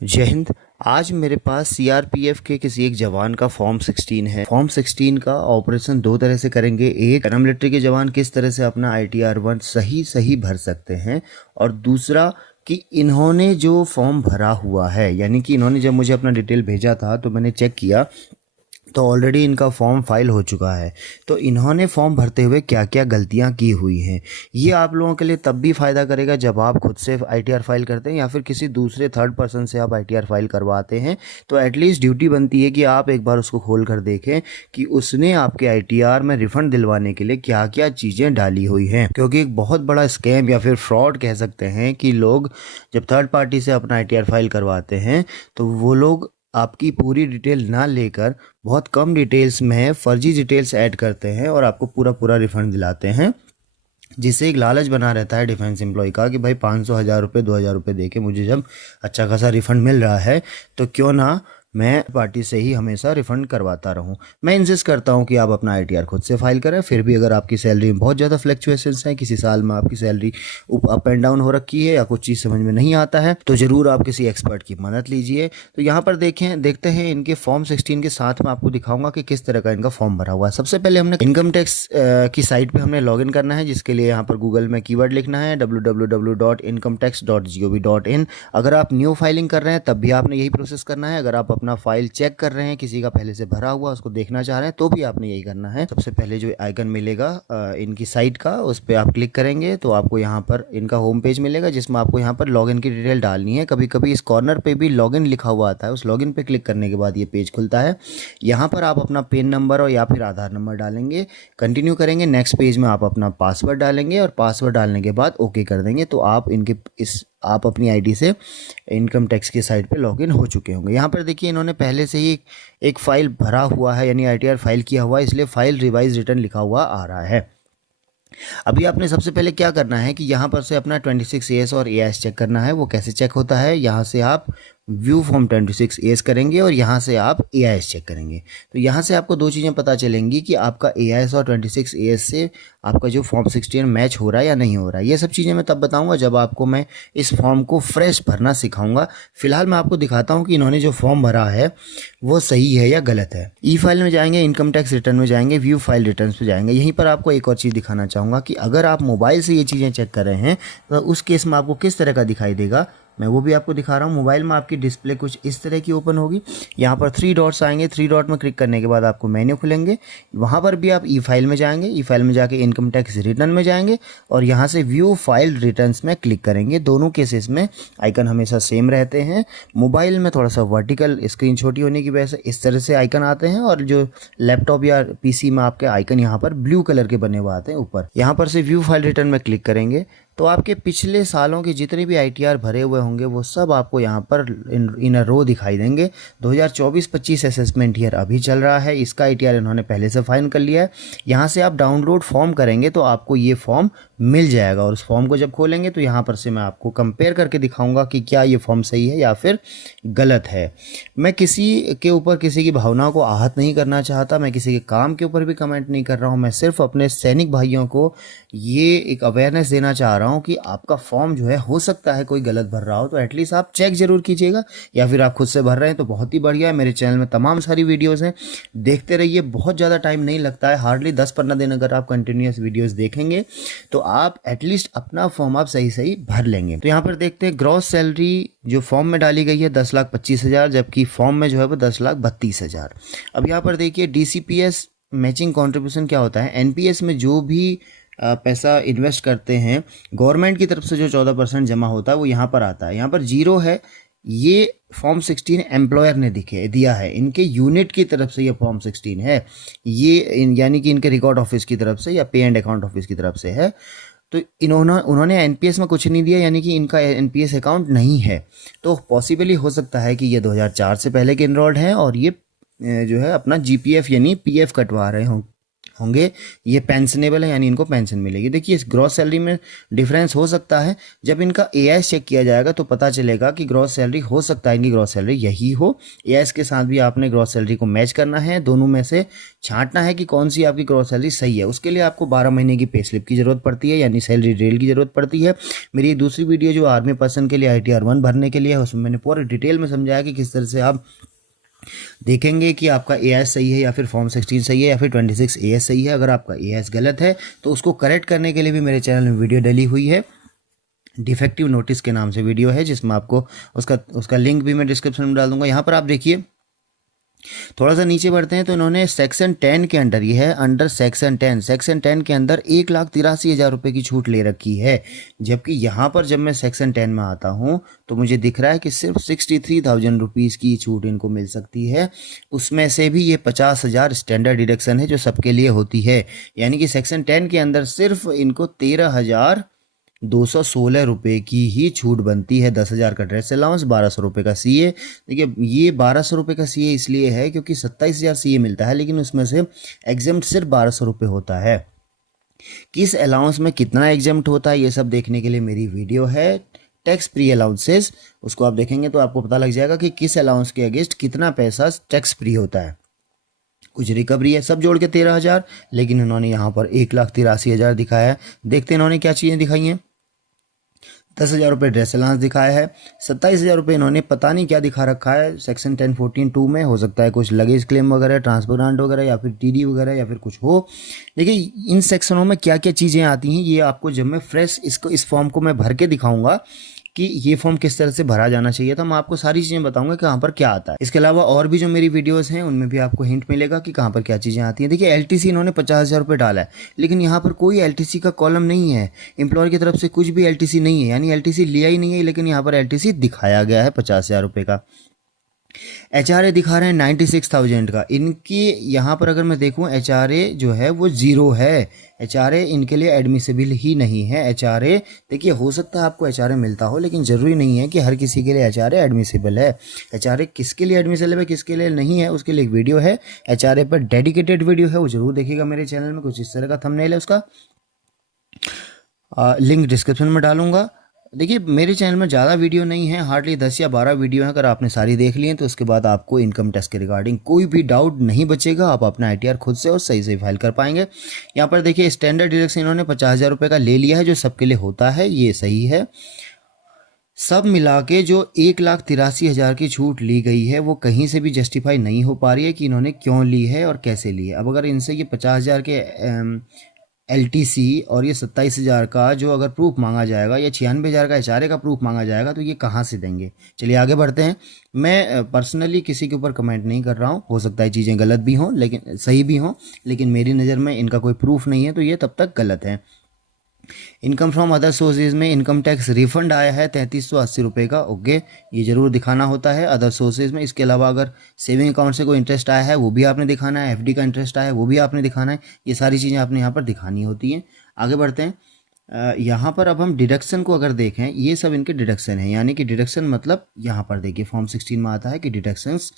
जय हिंद। आज मेरे पास सीआरपीएफ के किसी एक जवान का फॉर्म 16 है। फॉर्म 16 का ऑपरेशन दो तरह से करेंगे। एक, पैरामिलिट्री के जवान किस तरह से अपना ITR-1 सही भर सकते हैं, और दूसरा कि इन्होंने जो फॉर्म भरा हुआ है, यानी कि इन्होंने जब मुझे अपना डिटेल भेजा था तो मैंने चेक किया तो ऑलरेडी इनका फॉर्म फाइल हो चुका है। तो इन्होंने फॉर्म भरते हुए क्या क्या गलतियां की हुई हैं, ये आप लोगों के लिए तब भी फ़ायदा करेगा जब आप खुद से ITR फाइल करते हैं या फिर किसी दूसरे थर्ड पर्सन से आप ITR फाइल करवाते हैं। तो एटलीस्ट ड्यूटी बनती है कि आप एक बार उसको खोल कर देखें कि उसने आपके ITR में रिफ़ंड दिलवाने के लिए क्या क्या चीज़ें डाली हुई हैं, क्योंकि एक बहुत बड़ा स्कैम या फिर फ्रॉड कह सकते हैं कि लोग जब थर्ड पार्टी से अपना ITR फाइल करवाते हैं तो वो लोग आपकी पूरी डिटेल ना लेकर बहुत कम डिटेल्स में फर्जी डिटेल्स ऐड करते हैं और आपको पूरा रिफंड दिलाते हैं, जिससे एक लालच बना रहता है डिफेंस एम्प्लॉय का कि भाई 500 1000 रुपये 2000 रुपये दे के मुझे जब अच्छा खासा रिफंड मिल रहा है तो क्यों ना मैं पार्टी से ही हमेशा रिफ़ंड करवाता रहूं। मैं इंसिस्ट करता हूं कि आप अपना ITR खुद से फाइल करें। फिर भी अगर आपकी सैलरी में बहुत ज़्यादा फ्लक्चुएशंस हैं, किसी साल में आपकी सैलरी अप एंड डाउन हो रखी है या कुछ चीज़ समझ में नहीं आता है, तो ज़रूर आप किसी एक्सपर्ट की मदद लीजिए। तो यहाँ पर देखते हैं इनके फॉर्म 16 के साथ में आपको दिखाऊंगा कि किस तरह का इनका फॉर्म भरा हुआ है। सबसे पहले हमने इनकम टैक्स की साइट पर हमने लॉग इन करना है, जिसके लिए यहाँ पर गूगल में कीवर्ड लिखना है www.incometax.gov.in। अगर आप न्यू फाइलिंग कर रहे हैं तब भी आपने यही प्रोसेस करना है। अगर आप अपना फाइल चेक कर रहे हैं, किसी का पहले से भरा हुआ उसको देखना चाह रहे हैं, तो भी आपने यही करना है। सबसे पहले जो आइकन मिलेगा इनकी साइट का, उस पर आप क्लिक करेंगे तो आपको यहाँ पर इनका होम पेज मिलेगा, जिसमें आपको यहाँ पर लॉगिन की डिटेल डालनी है। कभी कभी इस कॉर्नर पे भी लॉगिन लिखा हुआ आता है, उस लॉगिन पे क्लिक करने के बाद ये पेज खुलता है। यहाँ पर आप अपना पेन नंबर और या फिर आधार नंबर डालेंगे, कंटिन्यू करेंगे। नेक्स्ट पेज में आप अपना पासवर्ड डालेंगे और पासवर्ड डालने के बाद ओके कर देंगे, तो आप अपनी आईडी से इनकम टैक्स की साइट पे लॉगिन हो चुके होंगे। यहाँ पर देखिए इन्होंने पहले से ही एक फ़ाइल भरा हुआ है, यानी ITR फाइल किया हुआ है, इसलिए फाइल रिवाइज रिटर्न लिखा हुआ आ रहा है। अभी आपने सबसे पहले क्या करना है कि यहाँ पर से अपना 26AS और AIS चेक करना है। वो कैसे चेक होता है, यहाँ से आप व्यू फॉर्म 26AS करेंगे और यहाँ से आप AIS चेक करेंगे। तो यहाँ से आपको दो चीज़ें पता चलेंगी कि आपका AIS और 26AS से आपका जो फॉर्म 16 मैच हो रहा है या नहीं हो रहा है। ये सब चीज़ें मैं तब बताऊंगा जब आपको मैं इस फॉर्म को फ्रेश भरना सिखाऊंगा। फिलहाल मैं आपको दिखाता हूँ कि इन्होंने जो फॉर्म भरा है वो सही है या गलत है। ई फाइल में जाएंगे, इनकम टैक्स रिटर्न में जाएंगे, व्यू फाइल रिटर्न पे जाएंगे। यहीं पर आपको एक और चीज़ दिखाना चाहूँगा कि अगर आप मोबाइल से ये चीज़ें चेक कर रहे हैं तो उस केस में आपको किस तरह का दिखाई देगा, मैं वो भी आपको दिखा रहा हूँ। मोबाइल में आपकी डिस्प्ले कुछ इस तरह की ओपन होगी। यहाँ पर 3 डॉट्स आएंगे, 3 डॉट में क्लिक करने के बाद आपको मेन्यू खुलेंगे। वहाँ पर भी आप ई फाइल में जाएंगे, ई फाइल में जाके इनकम टैक्स रिटर्न में जाएंगे और यहाँ से व्यू फाइल रिटर्न्स में क्लिक करेंगे। दोनों केसेस में आइकन हमेशा सेम रहते हैं। मोबाइल में थोड़ा सा वर्टिकल स्क्रीन छोटी होने की वजह से इस तरह से आइकन आते हैं, और जो लैपटॉप या PC में आपके आइकन यहाँ पर ब्लू कलर के बने हुए आते हैं ऊपर। यहाँ पर से व्यू फाइल रिटर्न में क्लिक करेंगे तो आपके पिछले सालों के जितने भी ITR भरे हुए होंगे वो सब आपको यहाँ पर इन अ रो दिखाई देंगे। 2024-25 असेसमेंट ईयर अभी चल रहा है, इसका ITR इन्होंने पहले से फाइन कर लिया है। यहाँ से आप डाउनलोड फॉर्म करेंगे तो आपको ये फॉर्म मिल जाएगा, और उस फॉर्म को जब खोलेंगे तो यहाँ पर से मैं आपको कंपेयर करके दिखाऊंगा कि क्या ये फॉर्म सही है या फिर गलत है। मैं किसी के ऊपर किसी की भावनाओं को आहत नहीं करना चाहता, मैं किसी के काम के ऊपर भी कमेंट नहीं कर रहा हूँ। मैं सिर्फ अपने सैनिक भाइयों को ये एक अवेयरनेस देना चाह रहा हूँ कि आपका फॉर्म जो है हो सकता है कोई गलत भर रहा हो, तो एटलीस्ट आप चेक जरूर कीजिएगा, या फिर आप खुद से भर रहे हैं तो बहुत ही बढ़िया है। मेरे चैनल में तमाम सारी वीडियोस हैं, देखते रहिए। बहुत ज़्यादा टाइम नहीं लगता है, हार्डली 10-15 दिन अगर आप कंटिन्यूस वीडियोस देखेंगे तो आप एटलीस्ट अपना फॉर्म आप सही भर लेंगे। तो यहाँ पर देखते हैं ग्रॉस सैलरी जो फॉर्म में डाली गई है 10,25,000, जबकि फॉर्म में जो है वो 10,32,000। अब यहाँ पर देखिए DCPS मैचिंग कॉन्ट्रीब्यूशन क्या होता है। NPS में जो भी पैसा इन्वेस्ट करते हैं गवर्नमेंट की तरफ से जो 14% जमा होता है वो यहाँ पर आता है। यहाँ पर 0 है, ये फॉर्म 16 एम्प्लॉयर ने दिया है, इनके यूनिट की तरफ से ये फॉर्म 16 है, ये यानी कि इनके रिकॉर्ड ऑफिस की तरफ से या पे एंड अकाउंट ऑफिस की तरफ से है। तो उन्होंने NPS में कुछ नहीं दिया, यानी कि इनका NPS अकाउंट नहीं है। तो पॉसिबली हो सकता है कि ये 2004 से पहले के इनरोल्ड हैं और ये जो है अपना GPF यानी PF कटवा रहे हों। होंगे ये पेंशनेबल है, यानी इनको पेंशन मिलेगी। देखिए इस ग्रॉस सैलरी में डिफरेंस हो सकता है, जब इनका एआईएस चेक किया जाएगा तो पता चलेगा कि ग्रॉस सैलरी हो सकता है इनकी ग्रॉस सैलरी यही हो। एआईएस के साथ भी आपने ग्रॉस सैलरी को मैच करना है, दोनों में से छांटना है कि कौन सी आपकी ग्रॉस सैलरी सही है। उसके लिए आपको 12 महीने की पे स्लिप की ज़रूरत पड़ती है, यानी सैलरी डिटेल की ज़रूरत पड़ती है। मेरी दूसरी वीडियो जो आर्मी पर्सन के लिए ITR 1 भरने के लिए है, उसमें मैंने पूरे डिटेल में समझाया कि किस तरह से आप देखेंगे कि आपका एएस सही है या फिर फॉर्म 16 सही है या फिर 26 एएस सही है। अगर आपका एएस गलत है तो उसको करेक्ट करने के लिए भी मेरे चैनल में वीडियो डली हुई है, डिफेक्टिव नोटिस के नाम से वीडियो है, जिसमें आपको उसका लिंक भी मैं डिस्क्रिप्शन में डाल दूंगा। यहाँ पर आप देखिए, थोड़ा सा नीचे बढ़ते हैं तो इन्होंने सेक्शन 10 के अंडर, ये है अंडर सेक्शन 10 के अंदर 1,83,000 रुपये की छूट ले रखी है। जबकि यहाँ पर जब मैं सेक्शन 10 में आता हूँ तो मुझे दिख रहा है कि सिर्फ 63,000 रुपीज़ की छूट इनको मिल सकती है। उसमें से भी ये 50,000 स्टैंडर्ड डिडक्शन है जो सबके लिए होती है, यानी कि सेक्शन 10 के अंदर सिर्फ इनको 13,216 रुपये की ही छूट बनती है। 10,000 का ड्रेस अलाउंस, 1,200 रुपये का सीए। देखिए ये 1,200 रुपये का सीए इसलिए है क्योंकि 27,000 सीए मिलता है, लेकिन उसमें से एग्जाम्प्ट सिर्फ 1,200 रुपये होता है। किस अलाउंस में कितना एग्जाम्प्ट होता है ये सब देखने के लिए मेरी वीडियो है टैक्स फ्री अलाउंसेस, उसको आप देखेंगे तो आपको पता लग जाएगा कि किस अलाउंस के अगेंस्ट कितना पैसा टैक्स फ्री होता है। कुछ रिकवरी है, सब जोड़ के 13,000, लेकिन इन्होंने यहाँ पर 1,83,000 दिखाया है। देखते हैं इन्होंने क्या चीज़ें दिखाई हैं। 10,000 रुपये ड्रेस अलाउंस दिखाया है, 27,000 रुपये इन्होंने पता नहीं क्या दिखा रखा है सेक्शन 10(14)(2) में, हो सकता है कुछ लगेज क्लेम वगैरह, ट्रांसफर ग्रांट वगैरह या फिर टीडी वगैरह या फिर कुछ हो। देखिए इन सेक्शनों में क्या क्या चीज़ें आती हैं ये आपको जब मैं फ्रेश इस फॉर्म को मैं भर के दिखाऊंगा कि ये फॉर्म किस तरह से भरा जाना चाहिए, तो मैं आपको सारी चीज़ें बताऊंगा कि कहाँ पर क्या आता है। इसके अलावा और भी जो मेरी वीडियोस हैं उनमें भी आपको हिंट मिलेगा कि कहाँ पर क्या चीज़ें आती हैं। देखिए LTC इन्होंने 50,000 रुपये डाला है, लेकिन यहाँ पर कोई LTC का कॉलम नहीं है, एम्प्लॉयर की तरफ से कुछ भी LTC नहीं है, यानी LTC लिया ही नहीं है, लेकिन यहाँ पर LTC दिखाया गया है 50,000 रुपये का। HRA दिखा रहे हैं 96,000 का। इनकी यहाँ पर अगर मैं देखूँ HRA जो है वो 0 है, HRA इनके लिए एडमिसिबल ही नहीं है। HRA देखिए हो सकता है आपको HRA मिलता हो, लेकिन ज़रूरी नहीं है कि हर किसी के लिए HRA एडमिसिबल है। HRA किसके लिए एडमिसिबल है किसके लिए नहीं है उसके लिए एक वीडियो है, HRA पर डेडिकेटेड वीडियो है, वो ज़रूर देखिएगा मेरे चैनल में। कुछ इस तरह का थंबनेल है, उसका लिंक डिस्क्रिप्शन में डालूंगा। देखिए मेरे चैनल में ज़्यादा वीडियो नहीं है, हार्डली 10 या 12 वीडियो हैं। अगर आपने सारी देख ली हैं तो उसके बाद आपको इनकम टैक्स के रिगार्डिंग कोई भी डाउट नहीं बचेगा, आप अपना ITR खुद से और सही से फाइल कर पाएंगे। यहाँ पर देखिए स्टैंडर्ड डिडक्शन इन्होंने 50,000 रुपये का ले लिया है, जो सबके लिए होता है, ये सही है। सब मिला के जो 1,83,000 की छूट ली गई है वो कहीं से भी जस्टिफाई नहीं हो पा रही है कि इन्होंने क्यों ली है और कैसे ली है। अब अगर इनसे ये 50,000 के LTC और ये 27,000 का जो अगर प्रूफ मांगा जाएगा या 96,000 का HRA का प्रूफ मांगा जाएगा तो ये कहाँ से देंगे। चलिए आगे बढ़ते हैं। मैं पर्सनली किसी के ऊपर कमेंट नहीं कर रहा हूँ, हो सकता है चीज़ें गलत भी हों लेकिन सही भी हों, लेकिन मेरी नज़र में इनका कोई प्रूफ नहीं है तो ये तब तक गलत है। इनकम फ्रॉम अदर सोर्सेज में इनकम टैक्स रिफंड आया है 3,380 रुपये का, ओके, ये ज़रूर दिखाना होता है अदर सोर्सेज में। इसके अलावा अगर सेविंग अकाउंट से कोई इंटरेस्ट आया है वो भी आपने दिखाना है, FD का इंटरेस्ट आया है वो भी आपने दिखाना है, ये सारी चीज़ें आपने यहाँ पर दिखानी होती हैं। आगे बढ़ते हैं। यहाँ पर अब हम डिडक्शन को अगर देखें, ये सब इनके डिडक्शन है, यानी कि डिडक्शन मतलब यहाँ पर देखिए फॉर्म 16 में आता है कि डिडक्शंस,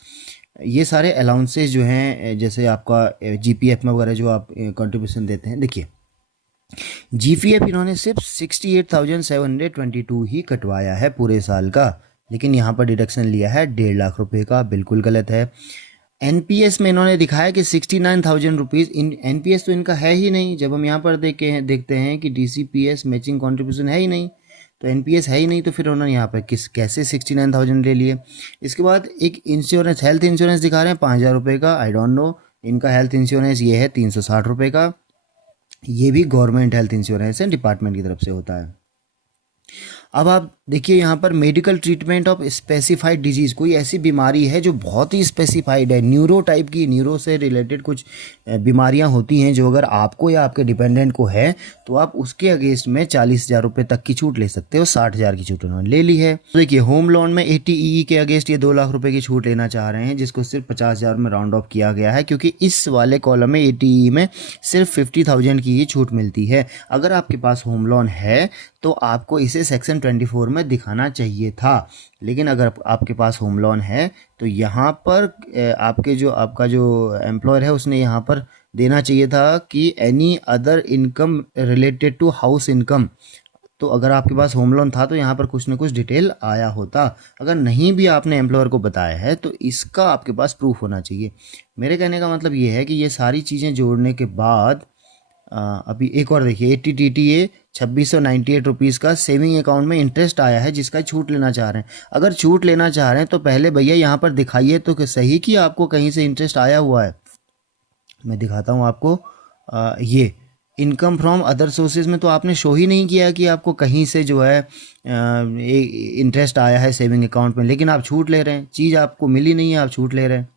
ये सारे अलाउंसेज जो हैं, जैसे आपका GPF में वगैरह जो आप कंट्रीब्यूशन देते हैं, देखिए GPF इन्होंने सिर्फ 68,722 ही कटवाया है पूरे साल का, लेकिन यहाँ पर डिडक्शन लिया है 1.5 लाख रुपए का, बिल्कुल गलत है। NPS में इन्होंने दिखाया कि 69,000 रुपीज़, NPS तो इनका है ही नहीं। जब हम यहाँ पर देखते हैं कि DCPS मैचिंग कॉन्ट्रीब्यूशन है ही नहीं, तो NPS है ही नहीं, तो फिर उन्होंने यहाँ पर कैसे 69,000 ले लिए। इसके बाद एक इंश्योरेंस, हेल्थ इंश्योरेंस दिखा रहे हैं 5,000 रुपये का, आई डोंट नो इनका हेल्थ इंश्योरेंस ये है 360 रुपये का, ये भी गवर्नमेंट हेल्थ इंश्योरेंस है, डिपार्टमेंट की तरफ से होता है। अब आप देखिए यहाँ पर medical treatment of specified disease, कोई ऐसी बीमारी है जो बहुत ही स्पेसिफाइड है, न्यूरो टाइप की, न्यूरो से रिलेटेड कुछ बीमारियाँ होती हैं जो अगर आपको या आपके डिपेंडेंट को है तो आप उसके अगेंस्ट में 40,000 रुपये तक की छूट ले सकते हो। 60,000 की छूट उन्होंने ले ली है। तो देखिए होम लोन में 80 के अगेंस्ट ये 2 लाख रुपये की छूट लेना चाह रहे हैं, जिसको सिर्फ 50,000 में राउंड ऑफ किया गया है, क्योंकि इस वाले कॉलम में 80 में सिर्फ 50,000 की ही छूट मिलती है। अगर आपके पास होम लोन है तो आपको इसे सेक्शन 24 में दिखाना चाहिए था, लेकिन अगर आपके पास होम लोन है तो यहाँ पर आपका जो एम्प्लॉयर है उसने यहाँ पर देना चाहिए था कि any other income related to house income. तो अगर आपके पास होम लोन था तो यहाँ पर कुछ ना कुछ डिटेल आया होता। अगर नहीं भी आपने एम्प्लॉयर को बताया है तो इसका आपके पास प्रूफ होना चाहिए। मेरे कहने का मतलब ये है कि ये सारी चीज़ें जोड़ने के बाद अभी एक और देखिए 80 2698 रुपीज़ का सेविंग अकाउंट में इंटरेस्ट आया है, जिसका छूट लेना चाह रहे हैं। अगर छूट लेना चाह रहे हैं तो पहले भैया यहाँ पर दिखाइए तो कि सही कि आपको कहीं से इंटरेस्ट आया हुआ है। मैं दिखाता हूँ आपको। ये इनकम फ्रॉम अदर सोर्सेज में तो आपने शो ही नहीं किया कि आपको कहीं से जो है इंटरेस्ट आया है सेविंग अकाउंट में, लेकिन आप छूट ले रहे हैं। चीज़ आपको मिली नहीं है, आप छूट ले रहे हैं।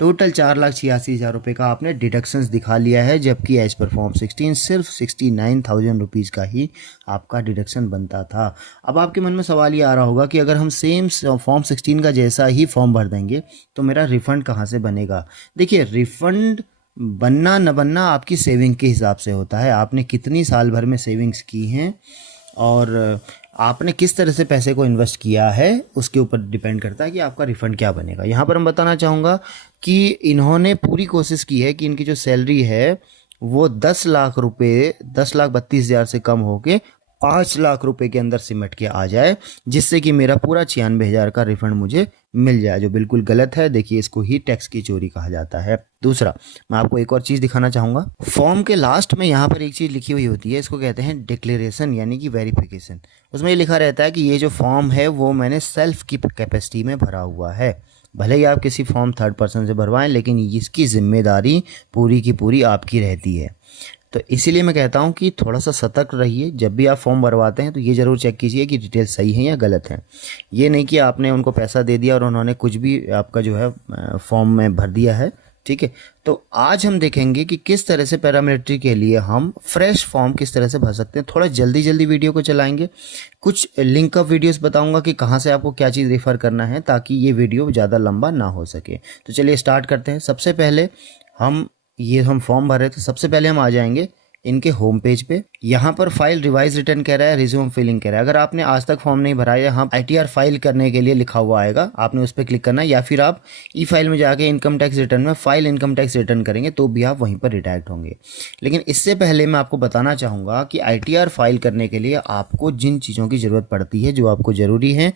टोटल 4,86,000 रुपये का आपने डिडक्शंस दिखा लिया है, जबकि एज पर फॉर्म 16 सिर्फ 69,000 रुपीज़ का ही आपका डिडक्शन बनता था। अब आपके मन में सवाल ये आ रहा होगा कि अगर हम सेम फॉर्म 16 का जैसा ही फॉर्म भर देंगे तो मेरा रिफ़ंड कहाँ से बनेगा। देखिए, रिफ़ंड बनना न बनना आपकी सेविंग के हिसाब से होता है। आपने कितनी साल भर में सेविंग्स की हैं और आपने किस तरह से पैसे को इन्वेस्ट किया है उसके ऊपर डिपेंड करता है कि आपका रिफ़ंड क्या बनेगा। यहाँ पर मैं बताना चाहूँगा कि इन्होंने पूरी कोशिश की है कि इनकी जो सैलरी है वो 10 लाख रुपये 10,32,000 से कम होके 5 लाख रुपए के अंदर सिमट के आ जाए, जिससे कि मेरा पूरा 96,000 का रिफंड मुझे मिल जाए, जो बिल्कुल गलत है। देखिए, इसको ही टैक्स की चोरी कहा जाता है। दूसरा, मैं आपको एक और चीज़ दिखाना चाहूँगा। फॉर्म के लास्ट में यहाँ पर एक चीज़ लिखी हुई होती है, इसको कहते हैं डिक्लेरेशन यानी कि वेरिफिकेशन। उसमें ये लिखा रहता है कि ये जो फॉर्म है वो मैंने सेल्फ की कैपेसिटी में भरा हुआ है। भले ही आप किसी फॉर्म थर्ड पर्सन से भरवाएं, लेकिन इसकी जिम्मेदारी पूरी की पूरी आपकी रहती है। तो इसीलिए मैं कहता हूँ कि थोड़ा सा सतर्क रहिए। जब भी आप फॉर्म भरवाते हैं तो ये ज़रूर चेक कीजिए कि डिटेल सही है या गलत है। ये नहीं कि आपने उनको पैसा दे दिया और उन्होंने कुछ भी आपका जो है फॉर्म में भर दिया है। ठीक है, तो आज हम देखेंगे कि किस तरह से पैरामिलिट्री के लिए हम फ्रेश फॉर्म किस तरह से भर सकते हैं। थोड़ा जल्दी वीडियो को चलाएंगे। कुछ लिंक अप वीडियोस बताऊंगा कि कहाँ से आपको क्या चीज़ रेफ़र करना है ताकि ये वीडियो ज़्यादा लंबा ना हो सके। तो चलिए स्टार्ट करते हैं। सबसे पहले हम फॉर्म भर रहे थे। सबसे पहले हम आ जाएंगे इनके होम पेज पे। यहाँ पर फाइल रिवाइज रिटर्न कह रहा है, रिज्यूम फिलिंग कह रहा है। अगर आपने आज तक फॉर्म नहीं भरा है, यहाँ ITR फाइल करने के लिए लिखा हुआ आएगा, आपने उस पर क्लिक करना है, या फिर आप ई फाइल में जाके इनकम टैक्स रिटर्न में फाइल इनकम टैक्स रिटर्न करेंगे तो भी आप वहीं पर रिडायरेक्ट होंगे। लेकिन इससे पहले मैं आपको बताना चाहूँगा कि ITR फाइल करने के लिए आपको जिन चीज़ों की ज़रूरत पड़ती है, जो आपको ज़रूरी है।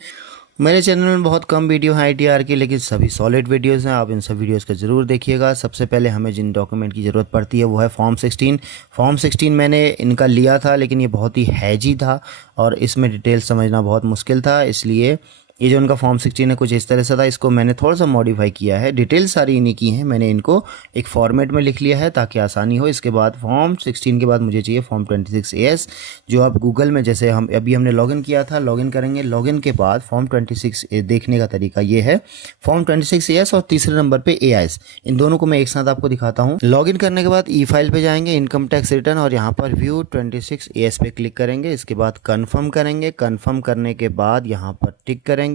मेरे चैनल में बहुत कम वीडियो है ITR की, लेकिन सभी सॉलिड वीडियोस हैं। आप इन सब वीडियोस का ज़रूर देखिएगा। सबसे पहले हमें जिन डॉक्यूमेंट की ज़रूरत पड़ती है वो है फॉर्म 16। फॉर्म 16 मैंने इनका लिया था, लेकिन ये बहुत ही हैजी था और इसमें डिटेल समझना बहुत मुश्किल था। इसलिए ये जो उनका फॉर्म 16 है कुछ इस तरह से था। इसको मैंने थोड़ा सा मॉडिफाई किया है। डिटेल सारी इन्हीं की हैं। मैंने इनको एक फॉर्मेट में लिख लिया है ताकि आसानी हो। इसके बाद फॉर्म 16 के बाद मुझे चाहिए फॉर्म 26AS, जो आप गूगल में जैसे हमने लॉगिन किया था, लॉगिन करेंगे। लॉगिन के बाद फॉर्म 26 देखने का तरीका ये है, फॉर्म 26AS और तीसरे नंबर पे AIS। इन दोनों को मैं एक साथ आपको दिखाता हूँ। लॉगिन करने के बाद ई फाइल पे जाएंगे, इनकम टैक्स रिटर्न, और यहाँ पर व्यू 26AS पे क्लिक करेंगे। इसके बाद कन्फर्म करेंगे। कन्फर्म करने के बाद यहाँ पर टिक करेंगे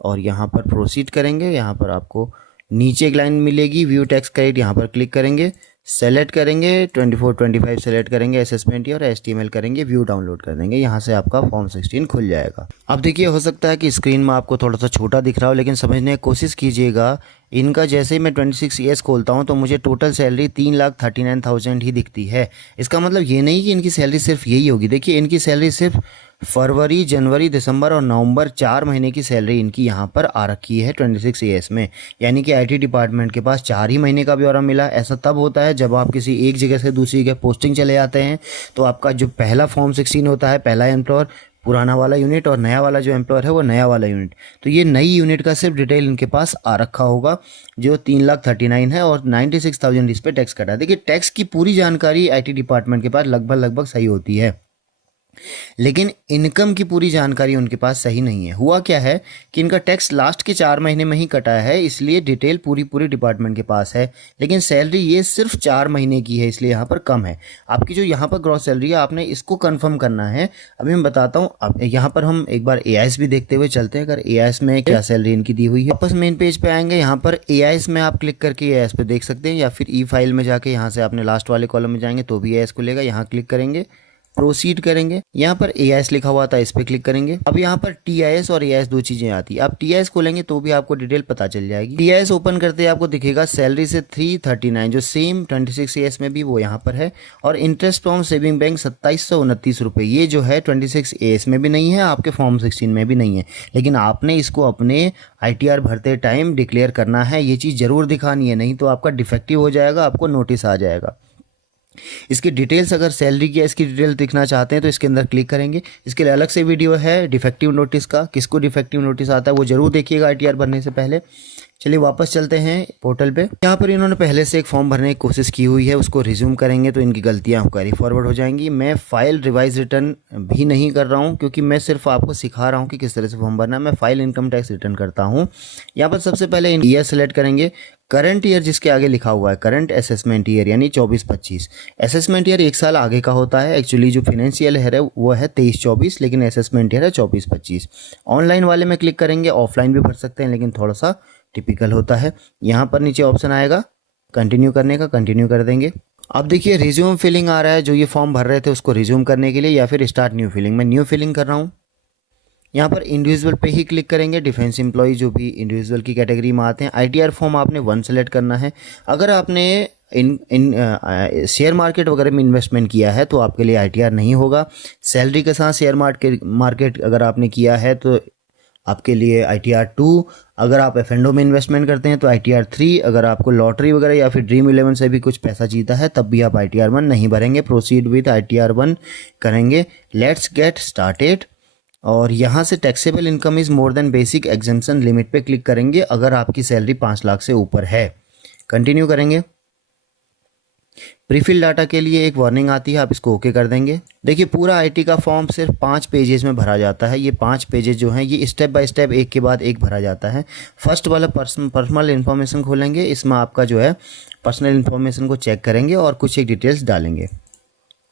और यहाँ पर प्रोसीड करेंगे। यहाँ पर आपको नीचे एक लाइन मिलेगी, व्यू टैक्स क्रेडिट, यहाँ पर क्लिक करेंगे, सेलेक्ट करेंगे 24-25 सेलेक्ट करेंगे, असेसमेंट और HTML करेंगे, व्यू डाउनलोड कर देंगे। यहाँ से आपका फॉर्म 16 खुल जाएगा। अब देखिए, हो सकता है कि स्क्रीन में आपको थोड़ा सा छोटा दिख रहा हो, लेकिन समझने की कोशिश कीजिएगा। इनका जैसे ही मैं 26AS खोलता हूँ तो मुझे टोटल सैलरी 3,39,000 ही दिखती है। इसका मतलब ये नहीं कि इनकी सैलरी सिर्फ यही होगी। देखिए, इनकी सैलरी सिर्फ फरवरी, जनवरी, दिसंबर और नवंबर 4 महीने की सैलरी इनकी यहाँ पर आ रखी है 26AS में। यानी कि IT डिपार्टमेंट के पास 4 ही महीने का ब्यौरा मिला। ऐसा तब होता है जब आप किसी एक जगह से दूसरी जगह पोस्टिंग चले जाते हैं, तो आपका जो पहला फॉर्म 16 होता है, पहला एम्प्लॉयर पुराना वाला यूनिट और नया वाला जो एम्प्लॉयर है वो नया वाला यूनिट। तो ये नई यूनिट का सिर्फ डिटेल इनके पास आ रखा होगा, जो 3,39,000 है और 96,000 इस पे टैक्स कटा है। देखिए, टैक्स की पूरी जानकारी IT डिपार्टमेंट के पास लगभग सही होती है, लेकिन इनकम की पूरी जानकारी उनके पास सही नहीं है। हुआ क्या है कि इनका टैक्स लास्ट के 4 महीने में ही कटा है, इसलिए डिटेल पूरी डिपार्टमेंट के पास है, लेकिन सैलरी ये सिर्फ 4 महीने की है, इसलिए यहाँ पर कम है। आपकी जो यहाँ पर ग्रॉस सैलरी है, आपने इसको कंफर्म करना है। अभी मैं बताता हूँ। अब यहाँ पर हम एक बार AIS भी देखते हुए चलते हैं, अगर AIS में क्या सैलरी इनकी दी हुई है। वापस मेन पेज पे आएंगे, यहाँ पर AIS में आप क्लिक करके AIS पे देख सकते हैं, या फिर ई फाइल में जाके यहाँ से आपने लास्ट वाले कॉलम में जाएंगे तो भी AIS खुलेगा। यहाँ क्लिक करेंगे, प्रोसीड करेंगे। यहाँ पर AIS लिखा हुआ था, इस पर क्लिक करेंगे। अब यहाँ पर TIS और AIS दो चीजें आती है। आप TIS खोलेंगे तो भी आपको डिटेल पता चल जाएगी। TIS ओपन करते ही आपको दिखेगा सैलरी से 339, जो सेम 26 AS में भी वो यहाँ पर है, और इंटरेस्ट फ्रॉम सेविंग बैंक 2729 रुपये, ये जो है 26 AS में भी नहीं है, आपके फॉर्म 16 में भी नहीं है, लेकिन आपने इसको अपने ITR भरते टाइम डिक्लेयर करना है। ये चीज़ जरूर दिखानी है, नहीं तो आपका डिफेक्टिव हो जाएगा, आपको नोटिस आ जाएगा। इसकी डिटेल्स, अगर सैलरी की इसकी डिटेल दिखना चाहते हैं तो इसके अंदर क्लिक करेंगे। इसके लिए अलग से वीडियो है डिफेक्टिव नोटिस का, किसको डिफेक्टिव नोटिस आता है वो जरूर देखिएगा ITR भरने से पहले। चलिए वापस चलते हैं पोर्टल पे। यहाँ पर इन्होंने पहले से एक फॉर्म भरने की कोशिश की हुई है, उसको रिज्यूम करेंगे तो इनकी गलतियाँ कैरी फॉरवर्ड हो जाएंगी। मैं फाइल रिवाइज रिटर्न भी नहीं कर रहा हूँ, क्योंकि मैं सिर्फ आपको सिखा रहा हूँ कि किस तरह से फॉर्म भरना है। मैं फाइल इनकम टैक्स रिटर्न करता हूँ। यहाँ पर सबसे पहले ईयर सेलेक्ट करेंगे, करंट ईयर जिसके आगे लिखा हुआ है करंट असेसमेंट ईयर, यानी 24-25। असेसमेंट ईयर एक साल आगे का होता है, एक्चुअली जो फाइनेंशियल है वो है 23-24, लेकिन असेसमेंट ईयर है 24-25। ऑनलाइन वाले में क्लिक करेंगे, ऑफलाइन भी भर सकते हैं, लेकिन थोड़ा सा टिपिकल होता है। यहाँ पर नीचे ऑप्शन आएगा कंटिन्यू करने का, कंटिन्यू कर देंगे। अब देखिए रिज्यूम फिलिंग आ रहा है, जो ये फॉर्म भर रहे थे उसको रिज्यूम करने के लिए, या फिर स्टार्ट न्यू फिलिंग। मैं न्यू फिलिंग कर रहा हूँ। यहाँ पर इंडिविजुअल पे ही क्लिक करेंगे, डिफेंस एम्प्लॉय जो भी इंडिविजुअल की कैटेगरी में आते हैं। ITR फॉर्म आपने 1 सेलेक्ट करना है। अगर आपने इन शेयर मार्केट वगैरह में इन्वेस्टमेंट किया है तो आपके लिए ITR नहीं होगा। सैलरी के साथ शेयर मार्केट अगर आपने किया है तो आपके लिए ITR 2। अगर आप F&O में इन्वेस्टमेंट करते हैं तो ITR 3। अगर आपको लॉटरी वगैरह या फिर ड्रीम 11 से भी कुछ पैसा जीता है तब भी आप ITR 1 नहीं भरेंगे। प्रोसीड विद ITR 1 करेंगे। लेट्स गेट स्टार्टेड, और यहाँ से taxable income is more than basic exemption limit पे क्लिक करेंगे अगर आपकी सैलरी 5 लाख से ऊपर है। कंटिन्यू करेंगे। प्रीफिल डाटा के लिए एक वार्निंग आती है, आप इसको ओके कर देंगे। देखिए पूरा IT का फॉर्म सिर्फ 5 पेजेस में भरा जाता है। ये 5 पेजेस जो हैं ये स्टेप बाय स्टेप एक के बाद एक भरा जाता है। फर्स्ट वाला पर्सनल इन्फॉर्मेशन खोलेंगे, इसमें आपका जो है पर्सनल इन्फॉर्मेशन को चेक करेंगे और कुछ एक डिटेल्स डालेंगे।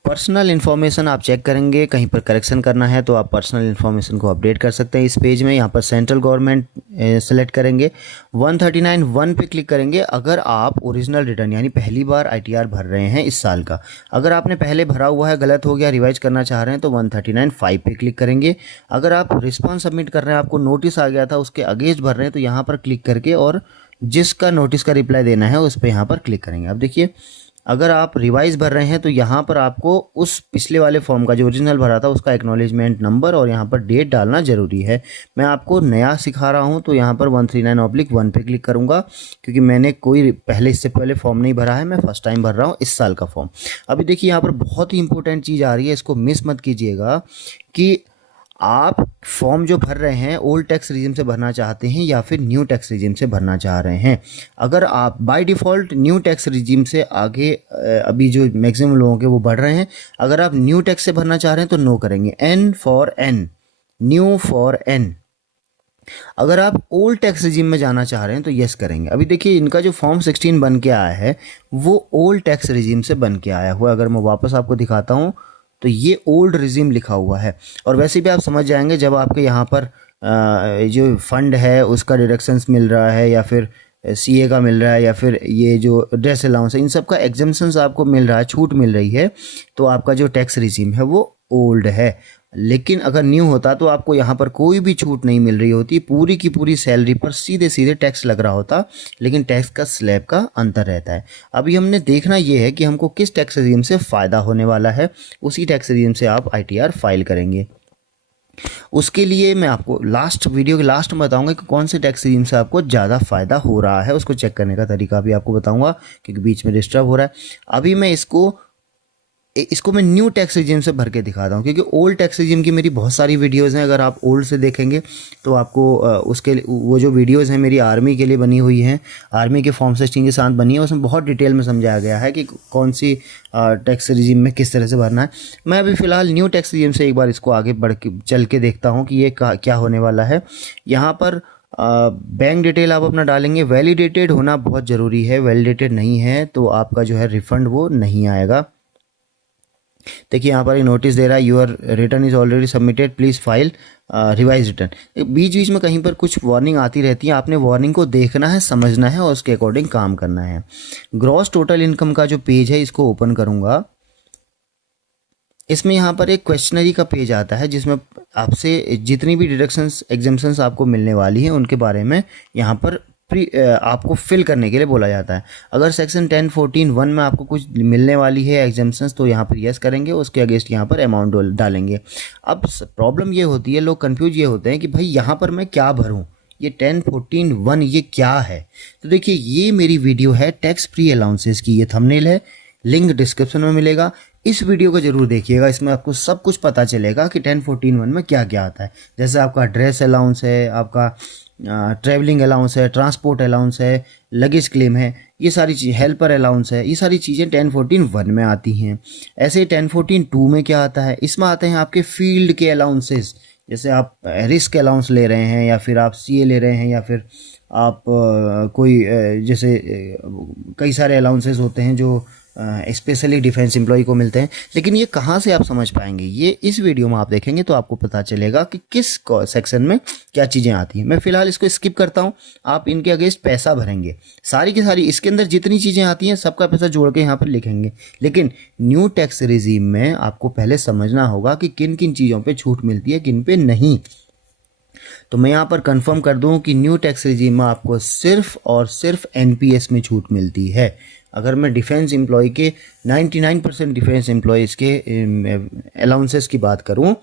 पर्सनल इन्फॉर्मेशन आप चेक करेंगे, कहीं पर करेक्शन करना है तो आप पर्सनल इन्फॉर्मेशन को अपडेट कर सकते हैं इस पेज में। यहाँ पर सेंट्रल गवर्नमेंट सेलेक्ट करेंगे, 139(1) पे क्लिक करेंगे। अगर आप ओरिजिनल रिटर्न यानी पहली बार ITR भर रहे हैं इस साल का, अगर आपने पहले भरा हुआ है गलत हो गया रिवाइज करना चाह रहे हैं तो 139(5) पे क्लिक करेंगे। अगर आप रिस्पॉन्स सबमिट कर रहे हैं, आपको नोटिस आ गया था उसके अगेंस्ट भर रहे हैं तो यहाँ पर क्लिक करके और जिसका नोटिस का रिप्लाई देना है उस पर यहाँ पर क्लिक करेंगे। अब देखिए अगर आप रिवाइज भर रहे हैं तो यहाँ पर आपको उस पिछले वाले फॉर्म का जो ओरिजिनल भरा था उसका एक्नॉलेजमेंट नंबर और यहाँ पर डेट डालना ज़रूरी है। मैं आपको नया सिखा रहा हूँ तो यहाँ पर 139/1 पे क्लिक करूँगा, क्योंकि मैंने कोई पहले इससे पहले फॉर्म नहीं भरा है, मैं फर्स्ट टाइम भर रहा हूँ इस साल का फॉर्म। अभी देखिए यहाँ पर बहुत ही इंपॉर्टेंट चीज़ आ रही है, इसको मिस मत कीजिएगा कि आप फॉर्म जो भर रहे हैं ओल्ड टैक्स रिजिम से भरना चाहते हैं या फिर न्यू टैक्स रिजिम से भरना चाह रहे हैं। अगर आप by default new tax regime से आगे अभी जो मैक्सिमम लोगों के वो बढ़ रहे हैं, अगर आप न्यू टैक्स से भरना चाह रहे हैं तो नो करेंगे, N for N, new for N। अगर आप ओल्ड टैक्स रिजिम में जाना चाह रहे हैं तो यस करेंगे। अभी देखिए इनका जो फॉर्म 16 बन के आया है वो ओल्ड टैक्स रिजिम से बन के आया हुआ है। अगर मैं वापस आपको दिखाता हूँ तो ये ओल्ड रिजिम लिखा हुआ है, और वैसे भी आप समझ जाएंगे जब आपके यहाँ पर जो फंड है उसका डिडक्शंस मिल रहा है या फिर CA का मिल रहा है या फिर ये जो ड्रेस अलाउंस है, इन सब का एग्जम्पशंस आपको मिल रहा है, छूट मिल रही है, तो आपका जो टैक्स रिजिम है वो ओल्ड है। लेकिन अगर न्यू होता तो आपको यहाँ पर कोई भी छूट नहीं मिल रही होती, पूरी की पूरी सैलरी पर सीधे सीधे टैक्स लग रहा होता, लेकिन टैक्स का स्लैब का अंतर रहता है। अभी हमने देखना ये है कि हमको किस टैक्स रिजिम से फ़ायदा होने वाला है, उसी टैक्स रिजिम से आप ITR फाइल करेंगे। उसके लिए मैं आपको वीडियो के लास्ट में बताऊंगा कि कौन से टैक्स रिजिम से आपको ज़्यादा फ़ायदा हो रहा है, उसको चेक करने का तरीका भी आपको बताऊंगा, क्योंकि बीच में डिस्टर्ब हो रहा है। अभी मैं इसको मैं न्यू टैक्स रिजिम से भर के दिखाता हूँ, क्योंकि ओल्ड टैक्स रिजिम की मेरी बहुत सारी वीडियोज़ हैं। अगर आप ओल्ड से देखेंगे तो आपको उसके वो जो वीडियोज़ हैं मेरी आर्मी के लिए बनी हुई हैं, आर्मी के फॉर्म 16 के साथ बनी है, उसमें बहुत डिटेल में समझाया गया है कि कौन सी टैक्स रिजिम में किस तरह से भरना है। मैं अभी फ़िलहाल न्यू टैक्स रिजिम से एक बार इसको आगे बढ़ के चल के देखता हूँ कि ये क्या होने वाला है। यहाँ पर बैंक डिटेल आप अपना डालेंगे, वैलिडेटेड होना बहुत ज़रूरी है, वैलिडेटेड नहीं है तो आपका जो है रिफ़ंड वो नहीं आएगा। देखिए यहाँ पर एक नोटिस दे रहा है, your return is already submitted, please file revise return. बीच बीच में कहीं पर कुछ वार्निंग आती रहती है, आपने वार्निंग को देखना है, समझना है और उसके अकॉर्डिंग काम करना है। ग्रॉस टोटल इनकम का जो पेज है इसको ओपन करूँगा। इसमें यहाँ पर एक क्वेश्चनरी का पेज आता है जिसमें आपसे जितनी भी डिडक्शंस एग्जाम्शंस आपको मिलने वाली हैं उनके बारे में यहाँ पर आपको फिल करने के लिए बोला जाता है। अगर सेक्शन 10(14)(1) में आपको कुछ मिलने वाली है एग्जाम्शंस तो यहाँ पर यस करेंगे, उसके अगेंस्ट यहाँ पर अमाउंट डालेंगे। अब प्रॉब्लम ये होती है, लोग कंफ्यूज ये होते हैं कि भाई यहाँ पर मैं क्या भरूँ, ये 10(14)(1) ये क्या है। तो देखिए ये मेरी वीडियो है टैक्स फ्री अलाउंसेस की, ये थंबनेल है, लिंक डिस्क्रिप्शन में मिलेगा। इस वीडियो को जरूर देखिएगा, इसमें आपको सब कुछ पता चलेगा कि 10(14)(1) में क्या क्या आता है। जैसे आपका ड्रेस अलाउंस है, आपका ट्रैवलिंग अलाउंस है, ट्रांसपोर्ट अलाउंस है, लगेज क्लेम है, ये सारी चीज़, हेल्पर अलाउंस है, ये सारी चीज़ें 10(14)(1) में आती हैं। ऐसे ही 10(14)(2) में क्या आता है, इसमें आते हैं आपके फील्ड के अलाउंसेस। जैसे आप रिस्क अलाउंस ले रहे हैं या फिर आप सीए ले रहे हैं या फिर आप कोई जैसे कई सारे अलाउंसेस होते हैं जो स्पेशली डिफेंस एम्प्लॉय को मिलते हैं। लेकिन ये कहाँ से आप समझ पाएंगे, ये इस वीडियो में आप देखेंगे तो आपको पता चलेगा कि किस सेक्शन में क्या चीज़ें आती हैं। मैं फ़िलहाल इसको स्किप करता हूँ, आप इनके अगेंस्ट पैसा भरेंगे, सारी की सारी इसके अंदर जितनी चीज़ें आती हैं सबका पैसा जोड़ के यहाँ पर लिखेंगे। लेकिन न्यू टैक्स रिजीम में आपको पहले समझना होगा कि किन किन चीज़ों पर छूट मिलती है, किन पे नहीं। तो मैं यहाँ पर कंफर्म कर दूँ कि न्यू टैक्स रिजीम में आपको सिर्फ और सिर्फ एनपीएस में छूट मिलती है। अगर मैं डिफेंस एम्प्लॉय के 99% डिफेंस एम्प्लॉयज़ के अलाउंसेस की बात करूं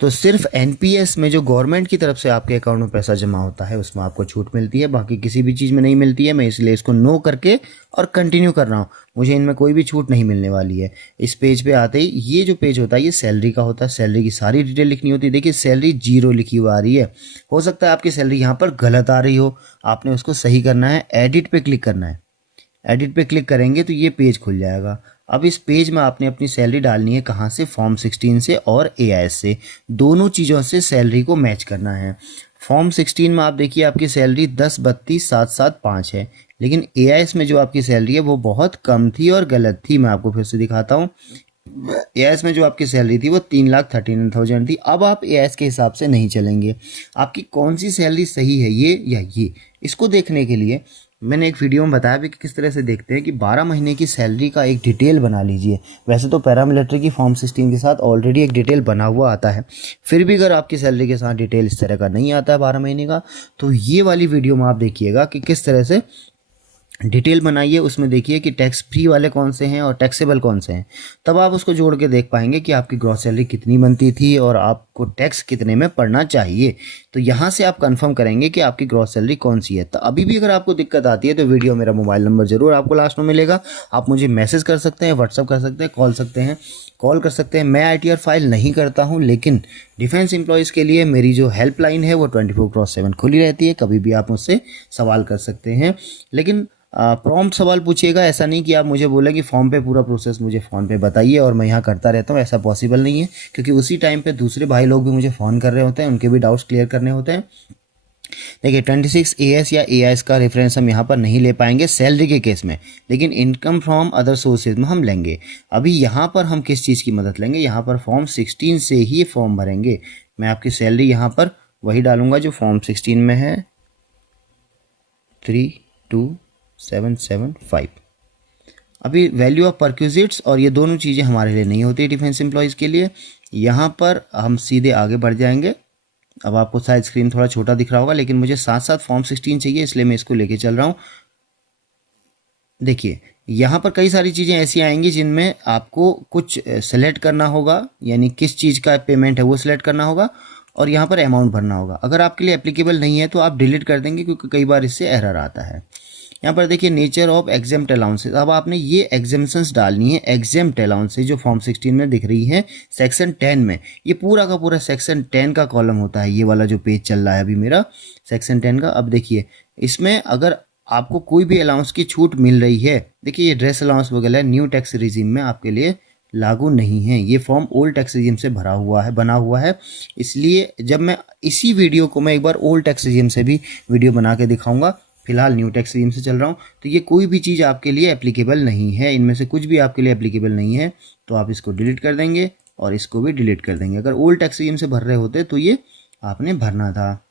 तो सिर्फ एनपीएस में जो गवर्नमेंट की तरफ से आपके अकाउंट में पैसा जमा होता है उसमें आपको छूट मिलती है, बाकी किसी भी चीज़ में नहीं मिलती है। मैं इसलिए इसको नो करके और कंटिन्यू कर रहा हूँ, मुझे इनमें कोई भी छूट नहीं मिलने वाली है। इस पेज पे आते ही ये जो पेज होता है ये सैलरी का होता है, सैलरी की सारी डिटेल लिखनी होती है। देखिए सैलरी 0 लिखी हुई आ रही है, हो सकता है आपकी सैलरी यहाँ पर गलत आ रही हो, आपने उसको सही करना है, एडिट पे क्लिक करना है। एडिट पे क्लिक करेंगे तो ये पेज खुल जाएगा। अब इस पेज में आपने अपनी सैलरी डालनी है, कहाँ से, फॉर्म 16 से और एआईएस से, दोनों चीज़ों से सैलरी को मैच करना है। फॉर्म 16 में आप देखिए आपकी सैलरी 10,32,775 है, लेकिन एआईएस में जो आपकी सैलरी है वो बहुत कम थी और गलत थी। मैं आपको फिर से दिखाता हूँ, एआईएस में जो आपकी सैलरी थी वो 3,39,000 थी। अब आप एआईएस के हिसाब से नहीं चलेंगे, आपकी कौन सी सैलरी सही है, ये या ये। इसको देखने के लिए मैंने एक वीडियो में बताया भी कि किस तरह से देखते हैं कि 12 महीने की सैलरी का एक डिटेल बना लीजिए। वैसे तो पैरामिलिट्री की फॉर्म 16 के साथ ऑलरेडी एक डिटेल बना हुआ आता है, फिर भी अगर आपकी सैलरी के साथ डिटेल इस तरह का नहीं आता है 12 महीने का, तो ये वाली वीडियो में आप देखिएगा कि किस तरह से डिटेल बनाइए। उसमें देखिए कि टैक्स फ्री वाले कौन से हैं और टैक्सेबल कौन से हैं, तब आप उसको जोड़ के देख पाएंगे कि आपकी ग्रॉस सैलरी कितनी बनती थी और आपको टैक्स कितने में पड़ना चाहिए। तो यहाँ से आप कंफर्म करेंगे कि आपकी ग्रॉस सैलरी कौन सी है। तो अभी भी अगर आपको दिक्कत आती है तो वीडियो मेरा मोबाइल नंबर जरूर आपको लास्ट में मिलेगा, आप मुझे मैसेज कर सकते हैं, व्हाट्सअप कर सकते हैं, कॉल कर सकते हैं। मैं आईटीआर फाइल नहीं करता हूँ, लेकिन डिफेंस एम्प्लॉयज़ के लिए मेरी जो हेल्पलाइन है वो 24/7 खुली रहती है, कभी भी आप मुझसे सवाल कर सकते हैं। लेकिन प्रॉम्प्ट सवाल पूछिएगा, ऐसा नहीं कि आप मुझे बोले कि फॉर्म पे पूरा प्रोसेस मुझे फ़ोन पे बताइए और मैं यहाँ करता रहता हूँ, ऐसा पॉसिबल नहीं है, क्योंकि उसी टाइम पे दूसरे भाई लोग भी मुझे फ़ोन कर रहे होते हैं, उनके भी डाउट्स क्लियर करने होते हैं। देखिए 26 एएस या एआईएस का रेफरेंस हम यहाँ पर नहीं ले पाएंगे सैलरी के केस में, लेकिन इनकम फ्रॉम अदर सोर्सेज में हम लेंगे। अभी यहाँ पर हम किस चीज़ की मदद लेंगे, यहाँ पर फॉर्म 16 से ही फॉर्म भरेंगे। मैं आपकी सैलरी यहाँ पर वही डालूंगा जो फॉर्म 16 में है, 32,775। अभी वैल्यू ऑफ परक्यूजिट्स और ये दोनों चीज़ें हमारे लिए नहीं होती डिफेंस एम्प्लॉयज़ के लिए। यहाँ पर हम सीधे आगे बढ़ जाएंगे। अब आपको शायद स्क्रीन थोड़ा छोटा दिख रहा होगा, लेकिन मुझे साथ साथ फॉर्म 16 चाहिए, इसलिए मैं इसको लेके चल रहा हूँ। देखिए यहाँ पर कई सारी चीज़ें ऐसी आएंगी जिनमें आपको कुछ सेलेक्ट करना होगा, यानी किस चीज़ का पेमेंट है वो सिलेक्ट करना होगा, और यहाँ पर अमाउंट भरना होगा। अगर आपके लिए एप्लीकेबल नहीं है तो आप डिलीट कर देंगे, क्योंकि कई बार इससे एरर आता है। यहाँ पर देखिए नेचर ऑफ एग्जेम्प्ट अलाउंसेस, अब आपने ये एग्जेम्पशंस डालनी है। एग्जेम्प्ट अलाउंसेस जो फॉर्म 16 में दिख रही है सेक्शन 10 में, ये पूरा का पूरा सेक्शन 10 का कॉलम होता है। ये वाला जो पेज चल रहा है अभी मेरा सेक्शन 10 का। अब देखिए इसमें अगर आपको कोई भी अलाउंस की छूट मिल रही है, देखिए ये ड्रेस अलाउंस वगैरह न्यू टैक्स रिजीम में आपके लिए लागू नहीं है, ये फॉर्म ओल्ड टैक्स रिजीम से बना हुआ है। इसलिए जब मैं इसी वीडियो को मैं एक बार ओल्ड टैक्स रिजीम से भी वीडियो बना के दिखाऊंगा, फिलहाल न्यू टैक्स रिजीम से चल रहा हूँ, तो ये कोई भी चीज़ आपके लिए एप्लीकेबल नहीं है, इनमें से कुछ भी आपके लिए एप्लीकेबल नहीं है, तो आप इसको डिलीट कर देंगे और इसको भी डिलीट कर देंगे। अगर ओल्ड टैक्स रिजीम से भर रहे होते तो ये आपने भरना था।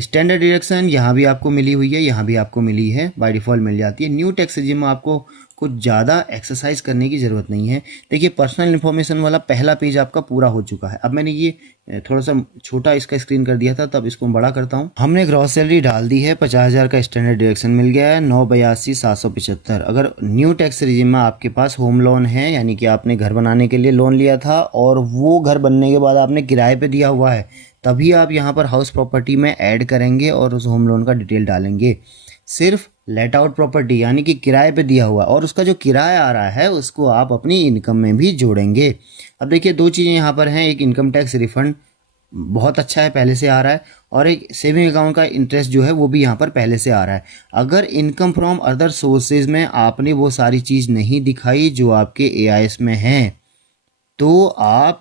स्टैंडर्ड डिडक्शन यहाँ भी आपको मिली हुई है, यहाँ भी आपको मिली है, बाय डिफ़ॉल्ट मिल जाती है। न्यू टैक्स रेजिम में आपको कुछ ज़्यादा एक्सरसाइज करने की ज़रूरत नहीं है। देखिए पर्सनल इन्फॉर्मेशन वाला पहला पेज आपका पूरा हो चुका है। अब मैंने ये थोड़ा सा छोटा इसका स्क्रीन कर दिया था, तब इसको बड़ा करता हूँ। हमने ग्रॉस सैलरी डाल दी है, 50,000 का स्टैंडर्ड डिडक्शन मिल गया है, 982,775। अगर न्यू टैक्स रेजिम में आपके पास होम लोन है, यानी कि आपने घर बनाने के लिए लोन लिया था और वो घर बनने के बाद आपने किराए पे दिया हुआ है, तभी आप यहाँ पर हाउस प्रॉपर्टी में ऐड करेंगे और उस होम लोन का डिटेल डालेंगे। सिर्फ लेट आउट प्रॉपर्टी यानी कि किराए पे दिया हुआ और उसका जो किराया आ रहा है उसको आप अपनी इनकम में भी जोड़ेंगे। अब देखिए दो चीज़ें यहाँ पर हैं, एक इनकम टैक्स रिफंड बहुत अच्छा है, पहले से आ रहा है, और एक सेविंग अकाउंट का इंटरेस्ट जो है वो भी यहाँ पर पहले से आ रहा है। अगर इनकम फ्रॉम अदर सोर्सेज में आपने वो सारी चीज़ नहीं दिखाई जो आपके एआईएस में हैं, तो आप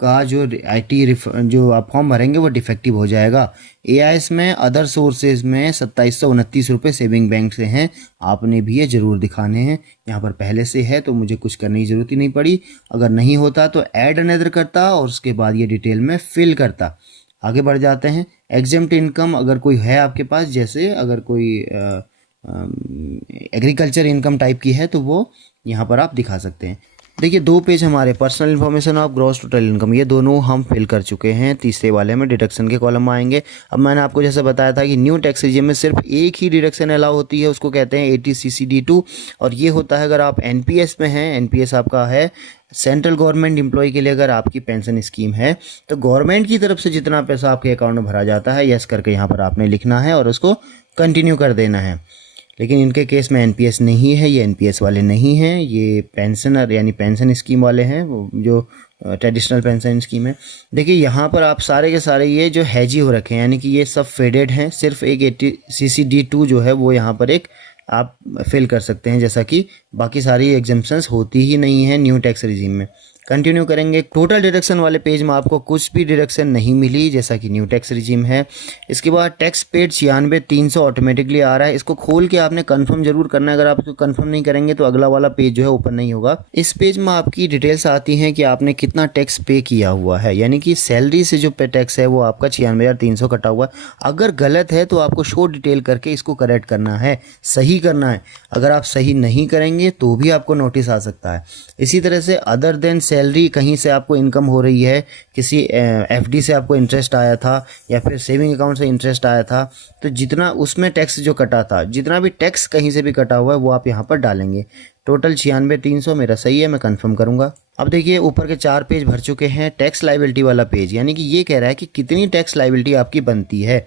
का जो जो आप फॉर्म भरेंगे वो डिफेक्टिव हो जाएगा। एआईएस में अदर सोर्सेज में 2729 रुपये सेविंग बैंक से हैं, आपने भी ये ज़रूर दिखाने हैं। यहाँ पर पहले से है तो मुझे कुछ करने की ज़रूरत ही नहीं पड़ी। अगर नहीं होता तो ऐड अनदर करता और उसके बाद ये डिटेल में फिल करता। आगे बढ़ जाते हैं। एग्जेम्प्ट इनकम अगर कोई है आपके पास, जैसे अगर कोई एग्रीकल्चर इनकम टाइप की है तो वो यहाँ पर आप दिखा सकते हैं। देखिए दो पेज हमारे पर्सनल इन्फॉर्मेशन और ग्रॉस टोटल इनकम, ये दोनों हम फिल कर चुके हैं। तीसरे वाले में डिडक्शन के कॉलम आएंगे। अब मैंने आपको जैसे बताया था कि न्यू टैक्स रेजिम में सिर्फ एक ही डिडक्शन अलाउ होती है, उसको कहते हैं 80CCD2, और ये होता है अगर आप एनपीएस में हैं। एनपीएस आपका है सेंट्रल गवर्नमेंट एम्प्लॉय के लिए, अगर आपकी पेंशन स्कीम है तो गवर्नमेंट की तरफ से जितना पैसा आपके अकाउंट में भरा जाता है, यस करके यहाँ पर आपने लिखना है और उसको कंटिन्यू कर देना है। लेकिन इनके केस में एनपीएस नहीं है, ये एनपीएस वाले नहीं हैं, ये पेंशनर यानी पेंशन स्कीम वाले हैं, वो जो ट्रेडिशनल पेंशन स्कीम है। देखिए यहाँ पर आप सारे के सारे ये जो हैजी हो रखे हैं, यानी कि ये सब फेडेड हैं। सिर्फ एक 80CCD2 जो है वो यहाँ पर एक आप फिल कर सकते हैं, जैसा कि बाकी सारी एग्जेम्पशंस होती ही नहीं है न्यू टैक्स रिजीम में। कंटिन्यू करेंगे। टोटल डिडक्शन वाले पेज में आपको कुछ भी डिडक्शन नहीं मिली, जैसा कि न्यू टैक्स रिजीम है। इसके बाद टैक्स पेड 96,300 ऑटोमेटिकली आ रहा है। इसको खोल के आपने कंफर्म जरूर करना है। अगर आप इसको कंफर्म नहीं करेंगे तो अगला वाला पेज जो है ओपन नहीं होगा। इस पेज में आपकी डिटेल्स आती हैं कि आपने कितना टैक्स पे किया हुआ है, यानी कि सैलरी से जो पे टैक्स है वो आपका 96,300 कटा हुआ है। अगर गलत है तो आपको शो डिटेल करके इसको करेक्ट करना है, सही करना है। अगर आप सही नहीं करेंगे तो भी आपको नोटिस आ सकता है। इसी तरह से अदर देन सैलरी, कहीं से आपको इनकम हो रही है, किसी एफडी से आपको इंटरेस्ट आया था या फिर सेविंग अकाउंट से इंटरेस्ट आया था, तो जितना उसमें टैक्स जो कटा था, जितना भी टैक्स कहीं से भी कटा हुआ है वो आप यहाँ पर डालेंगे। टोटल 96,300 मेरा सही है, मैं कंफर्म करूँगा। अब देखिए ऊपर के 4 पेज भर चुके हैं। टैक्स लाइबिलिटी वाला पेज, यानी कि ये कह रहा है कि कितनी टैक्स लाइबिलिटी आपकी बनती है।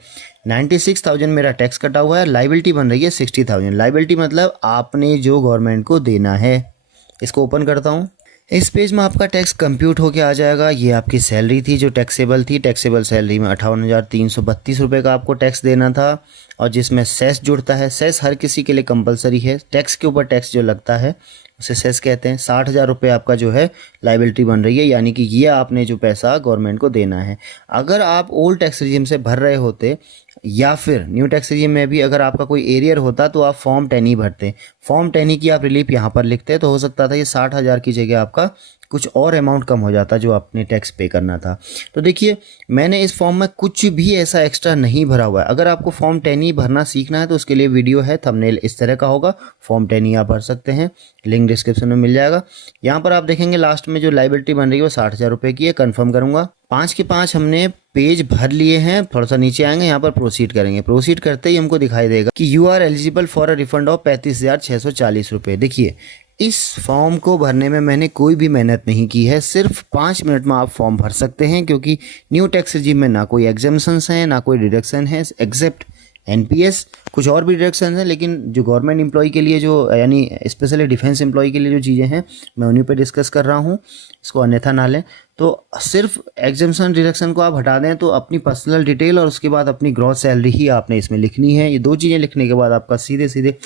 96,000 मेरा टैक्स कटा हुआ है, लाइबिलिटी बन रही है 60,000। लाइबिलिटी मतलब आपने जो गवर्नमेंट को देना है। इसको ओपन करता हूँ। इस पेज में आपका टैक्स कंप्यूट होके आ जाएगा। ये आपकी सैलरी थी जो टैक्सेबल थी। टैक्सेबल सैलरी में 58,332 रुपये का आपको टैक्स देना था, और जिसमें सेस जुड़ता है। सेस हर किसी के लिए कंपलसरी है। टैक्स के ऊपर टैक्स जो लगता है उसे सेस कहते हैं। 60,000 रुपये आपका जो है लाइबिलिटी बन रही है, यानी कि ये आपने जो पैसा गवर्नमेंट को देना है। अगर आप ओल्ड टैक्स रिजीम से भर रहे होते या फिर न्यू टैक्स रिजीम में भी अगर आपका कोई एरियर होता तो आप फॉर्म 10 ही भरते। फॉर्म 10 की आप रिलीफ यहाँ पर लिखते, तो हो सकता था ये 60,000 की जगह आपका कुछ और अमाउंट कम हो जाता जो आपने टैक्स पे करना था। तो देखिए मैंने इस फॉर्म में कुछ भी ऐसा एक्स्ट्रा नहीं भरा हुआ है। अगर आपको फॉर्म 10 भरना सीखना है तो उसके लिए वीडियो है, थंबनेल इस तरह का होगा। फॉर्म 10 आप भर सकते हैं, लिंक डिस्क्रिप्शन में मिल जाएगा। यहाँ पर आप देखेंगे लास्ट में जो लाइबिलिटी बन रही है वो 60,000 रुपये की है। कन्फर्म करूँगा। 5 के 5 हमने पेज भर लिए हैं। थोड़ा सा नीचे आएंगे, यहाँ पर प्रोसीड करेंगे। प्रोसीड करते ही हमको दिखाई देगा कि you are eligible for a refund of 35,640 रुपये। देखिए इस फॉर्म को भरने में मैंने कोई भी मेहनत नहीं की है। सिर्फ 5 मिनट में आप फॉर्म भर सकते हैं, क्योंकि न्यू टैक्स रिजीम में ना कोई एग्जेम्पशंस हैं ना कोई डिडक्शन है, एक्सेप्ट एनपीएस। कुछ और भी डिडक्शन है, लेकिन जो गवर्नमेंट एम्प्लॉय के लिए जो यानी स्पेशली डिफेंस एम्प्लॉय के लिए जो चीज़ें हैं मैं उन्हीं पे डिस्कस कर रहा हूँ, इसको अन्यथा ना लें। तो सिर्फ एग्जेम्पशन डिडक्शन को आप हटा दें तो अपनी पर्सनल डिटेल और उसके बाद अपनी ग्रॉस सैलरी ही आपने इसमें लिखनी है। ये 2 चीज़ें लिखने के बाद आपका सीधे सीधे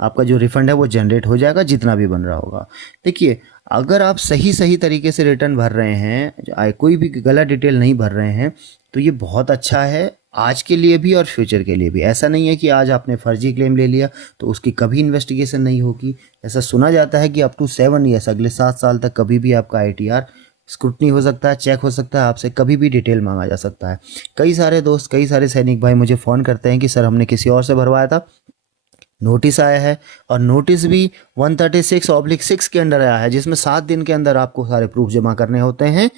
आपका जो रिफंड है वो जनरेट हो जाएगा, जितना भी बन रहा होगा। देखिए अगर आप सही तरीके से रिटर्न भर रहे हैं, कोई भी गलत डिटेल नहीं भर रहे हैं, तो ये बहुत अच्छा है आज के लिए भी और फ्यूचर के लिए भी। ऐसा नहीं है कि आज आपने फर्जी क्लेम ले लिया तो उसकी कभी इन्वेस्टिगेशन नहीं होगी। ऐसा सुना जाता है कि अप टू 7 ईयर्स, अगले 7 साल तक कभी भी आपका ITR स्क्रूटनी हो सकता है, चेक हो सकता है, आपसे कभी भी डिटेल मांगा जा सकता है। कई सारे दोस्त, कई सारे सैनिक भाई मुझे फ़ोन करते हैं कि सर हमने किसी और से भरवाया था, नोटिस आया है, और नोटिस भी 136/6 के अंडर आया है, जिसमें 7 दिन के अंदर आपको सारे प्रूफ जमा करने होते हैं,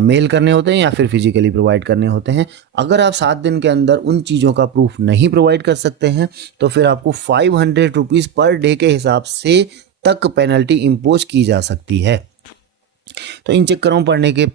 मेल करने होते हैं या फिर फिजिकली प्रोवाइड करने होते हैं। अगर आप 7 दिन के अंदर उन चीज़ों का प्रूफ नहीं प्रोवाइड कर सकते हैं तो फिर आपको 500 रुपीज़ पर डे के हिसाब से तक पेनल्टी इम्पोज की जा सकती है। तो इन चक्करों पढ़ने के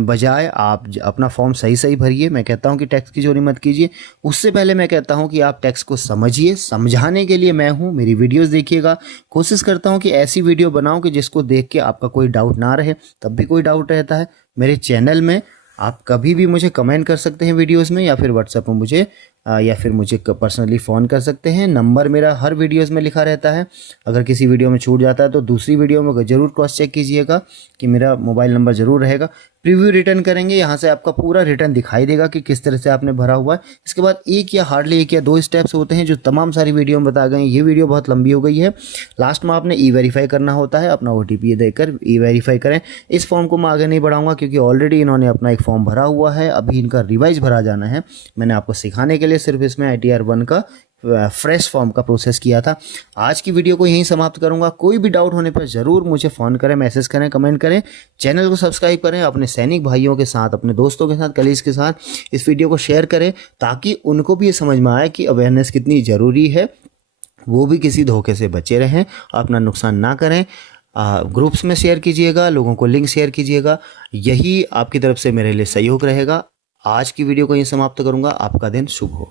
बजाय आप अपना फॉर्म सही सही भरिए। मैं कहता हूं कि टैक्स की चोरी मत कीजिए। उससे पहले मैं कहता हूं कि आप टैक्स को समझिए। समझाने के लिए मैं हूं, मेरी वीडियोस देखिएगा। कोशिश करता हूं कि ऐसी वीडियो बनाऊं कि जिसको देख के आपका कोई डाउट ना रहे। तब भी कोई डाउट रहता है मेरे चैनल में आप कभी भी मुझे कमेंट कर सकते हैं वीडियोस में, या फिर व्हाट्सएप में मुझे या फिर मुझे पर्सनली फ़ोन कर सकते हैं। नंबर मेरा हर वीडियोस में लिखा रहता है। अगर किसी वीडियो में छूट जाता है तो दूसरी वीडियो में ज़रूर क्रॉस चेक कीजिएगा कि मेरा मोबाइल नंबर ज़रूर रहेगा। प्रीव्यू रिटर्न करेंगे, यहाँ से आपका पूरा रिटर्न दिखाई देगा कि किस तरह से आपने भरा हुआ है। इसके बाद हार्डली एक या दो स्टेप्स होते हैं जो तमाम सारी वीडियो में बताए गए हैं। ये वीडियो बहुत लंबी हो गई है। लास्ट में आपने ई-वेरीफाई करना होता है, अपना OTP देकर ई-वेरीफाई करें। इस फॉर्म को मैं आगे नहीं बढ़ाऊंगा क्योंकि ऑलरेडी इन्होंने अपना एक फॉर्म भरा हुआ है, अभी इनका रिवाइज भरा जाना है। मैंने आपको सिखाने के लिए सिर्फ इसमें ITR 1 का फ्रेश फॉर्म का प्रोसेस किया था। आज की वीडियो को यहीं समाप्त करूंगा। कोई भी डाउट होने पर ज़रूर मुझे फ़ोन करें, मैसेज करें, कमेंट करें। चैनल को सब्सक्राइब करें, अपने सैनिक भाइयों के साथ, अपने दोस्तों के साथ, कलीग्स के साथ इस वीडियो को शेयर करें ताकि उनको भी ये समझ में आए कि अवेयरनेस कितनी ज़रूरी है। वो भी किसी धोखे से बचे रहें, अपना नुकसान ना करें। ग्रुप्स में शेयर कीजिएगा, लोगों को लिंक शेयर कीजिएगा। यही आपकी तरफ से मेरे लिए सहयोग रहेगा। आज की वीडियो को यहीं समाप्त करूंगा। आपका दिन शुभ हो।